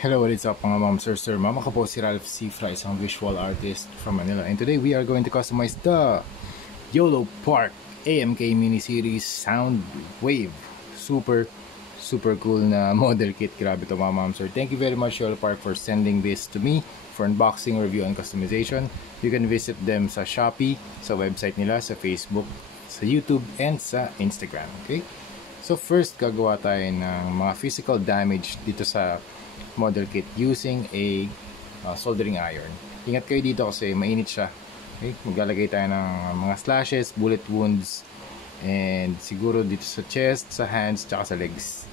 Hello, what is up mga ma'am, sir, ma'am. Ako po si Ralph C. Fry, isang visual artist from Manila. And today we are going to customize the YOLO Park AMK mini-series Sound Wave. Super cool na model kit. Grabe to mga ma'am, sir. Thank you very much YOLO Park for sending this to me for unboxing, review, and customization. You can visit them sa Shopee, sa website nila, sa Facebook, sa YouTube, and sa Instagram. Okay? So first, gagawa tayo ng mga physical damage dito sa model kit using a soldering iron. Ingat kayo dito kasi mainit siya. Okay? Maglalagay tayo ng mga slashes, bullet wounds, and siguro dito sa chest, sa hands, tsaka sa legs.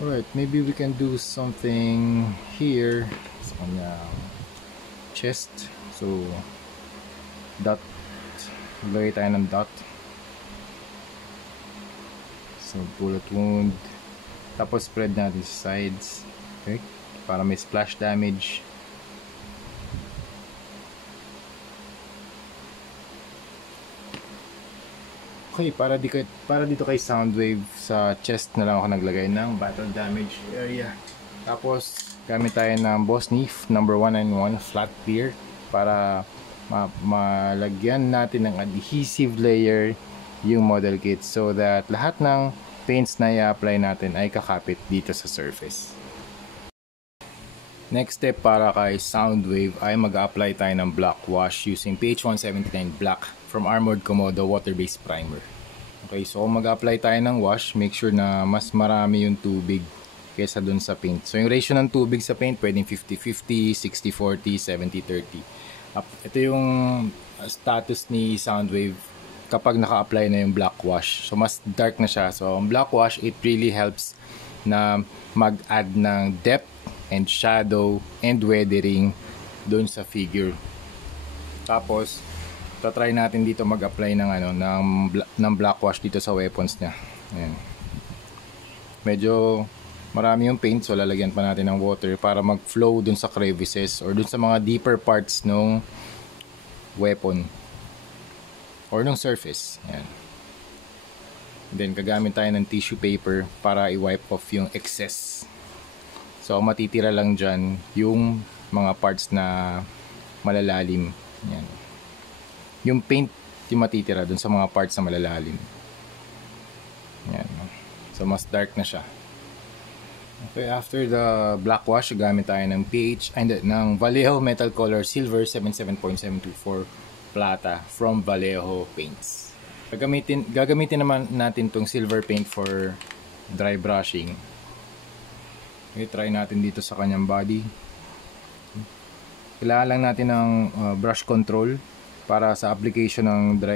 Alright, maybe we can do something here sa kanyang chest. So, dot. Maglagay tayo ng dot. So, bullet wound. Tapos spread natin sa sides, okay, para may splash damage. Okay, para dito kay Soundwave, sa chest na lang ako naglagay ng battle damage area. Tapos gamit tayo ng Boss Knife number 191 flat clear para malagyan natin ng adhesive layer yung model kit so that lahat ng paints na i-apply natin ay kakapit dito sa surface. Next step para kay Soundwave ay mag-apply tayo ng black wash using PH179 Black from Armored Komodo water-based primer. Okay, so kung mag-apply tayo ng wash, make sure na mas marami yung tubig kaysa dun sa paint. So yung ratio ng tubig sa paint pwedeng 50-50, 60-40, 70-30. Ito yung status ni Soundwave kapag naka-apply na yung black wash. So mas dark na siya. So ang black wash, it really helps na mag-add ng depth and shadow and weathering doon sa figure. Tapos try natin dito mag-apply ng ng black wash dito sa weapons niya. Ayan. Medyo marami yung paint, so lalagyan pa natin ng water para mag-flow dun sa crevices or dun sa mga deeper parts ng weapon or ng surface. Ayan. Then gagamit tayo ng tissue paper para i-wipe off yung excess. So matitira lang dyan yung mga parts na malalalim. Ayan. Yung paint yung matitira dun sa mga parts na malalalim. Ayan. So mas dark na siya. Okay, after the black wash, gamit tayo ng ng Vallejo Metal Color Silver 77.724 Plata from Vallejo Paints. Gagamitin naman natin tong silver paint for dry brushing. Okay, try natin dito sa kanyang body. Kailangan lang natin ng brush control para sa application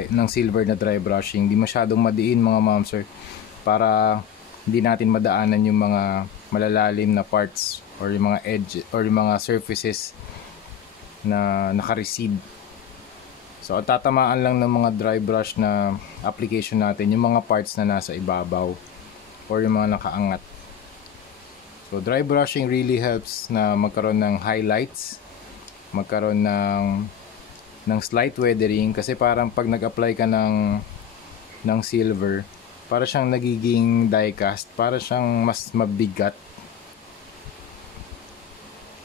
ng silver na dry brushing. Hindi masyadong madiin mga ma'am sir, para hindi natin madaanan yung mga malalalim na parts or yung mga edge or yung mga surfaces na naka-recede. So tatamaan lang ng mga dry brush na application natin yung mga parts na nasa ibabaw or yung mga nakaangat. So dry brushing really helps na magkaroon ng highlights, magkaroon ng slight weathering, kasi parang pag nag-apply ka ng silver, para siyang nagiging die cast, para siyang mas mabigat.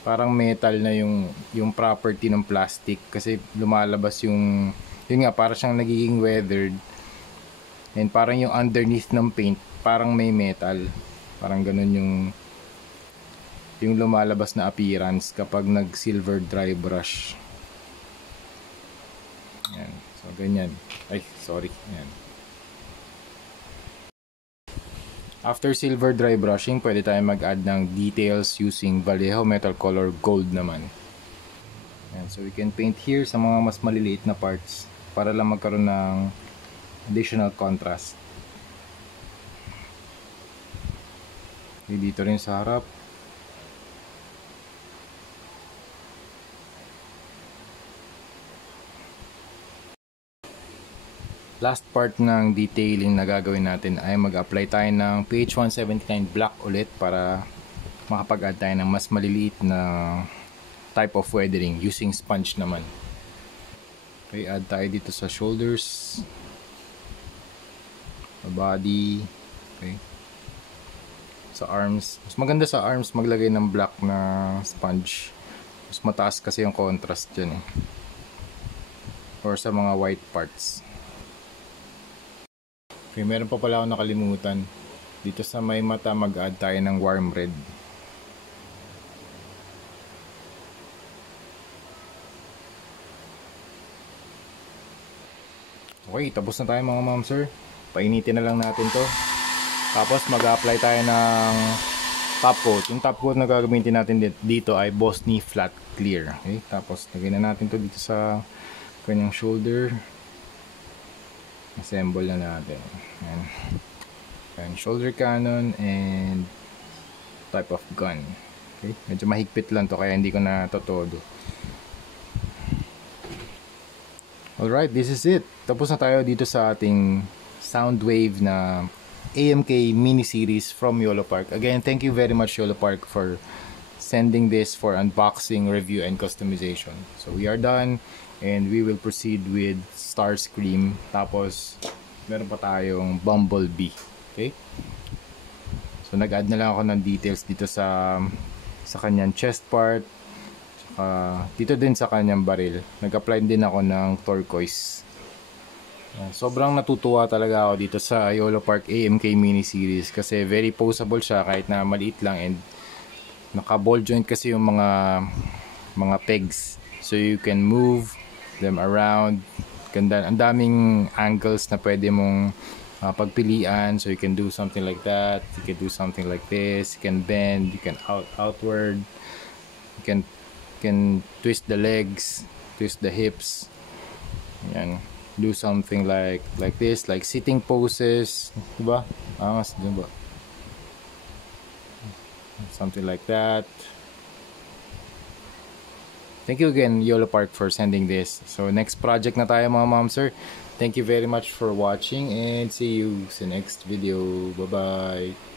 Parang metal na yung property ng plastic kasi lumalabas yun nga, para siyang nagiging weathered, and parang yung underneath ng paint parang may metal, parang ganun yung lumalabas na appearance kapag nag silver dry brush. Ayan. So ganyan. Ay, sorry. Ayan. After silver dry brushing, pwede tayo mag-add ng details using Vallejo Metal Color Gold naman. Ayan, so we can paint here sa mga mas maliliit na parts para lang magkaroon ng additional contrast. Okay, dito rin sa harap. Last part ng detailing na gagawin natin ay mag-apply tayo ng PH179 Black ulit para makapag-add tayo ng mas maliliit na type of weathering using sponge naman. Okay, add tayo dito sa shoulders, body, okay. sa arms. Mas maganda sa arms maglagay ng black na sponge. Mas mataas kasi yung contrast dyan eh. Or sa mga white parts. Okay, meron pa pala ako nakalimutan. Dito sa may mata mag-add tayo ng warm red. Okay, tapos na tayo mga ma'am sir. Painitin na lang natin to. Tapos mag-apply tayo ng top coat. Yung top coat na gagamitin natin dito ay Bosny Flat Clear. Okay, tapos lagyan na natin to dito sa kanyang shoulder. Assemble na natin. Ayan. Ayan, shoulder cannon and type of gun. Okay, medyo mahigpit lang to kaya hindi ko na todo. Alright, this is it. Tapos na tayo dito sa ating Soundwave na AMK mini series from YOLO Park. Again, thank you very much YOLO Park for sending this for unboxing, review, and customization. So we are done and we will proceed with Starscream. Tapos meron pa tayong Bumblebee. Okay? So nag-add na lang ako ng details dito sa kanyang chest part. Dito din sa kanyang baril nag-apply din ako ng turquoise. Sobrang natutuwa talaga ako dito sa YOLO Park AMK mini series kasi very poseable siya kahit na maliit lang, and naka ball joint kasi yung mga pegs, so you can move them around. Ganda, ang daming angles na pwede mong pagpilian, so you can do something like that, you can do something like this, you can bend, you can outward, you can twist the legs, twist the hips. Yan, do something like this, like sitting poses, diba? Angas, diba? Something like that. Thank you again YOLO Park for sending this. So next project na tayo mga ma'am sir. Thank you very much for watching and see you sa next video. Bye bye.